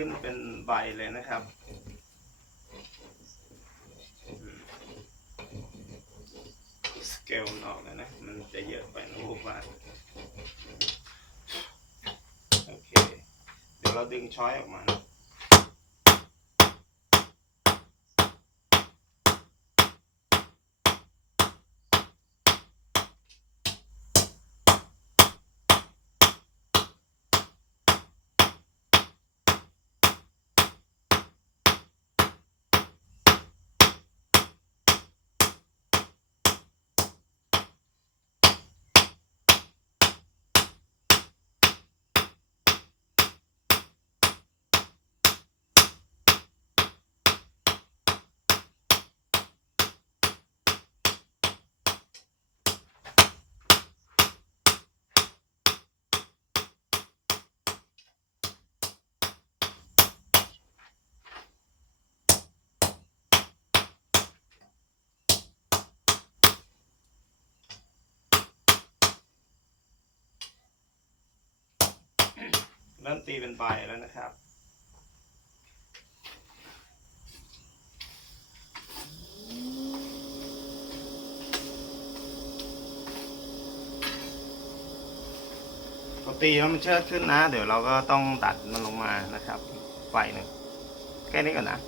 ขึ้นเป็นใบเลยนะครับสเกลออกแล้วนะมันจะเยอะไปนะรูปวาดโอเคเดี๋ยวเราดึงช้อยออกมาเริ่มตีเป็นใบแล้วนะครับพอตีแล้วมันเชิดขึ้นนะเดี๋ยวเราก็ต้องตัดมันลงมานะครับไฟหนึ่งแค่นี้ก่อนนะ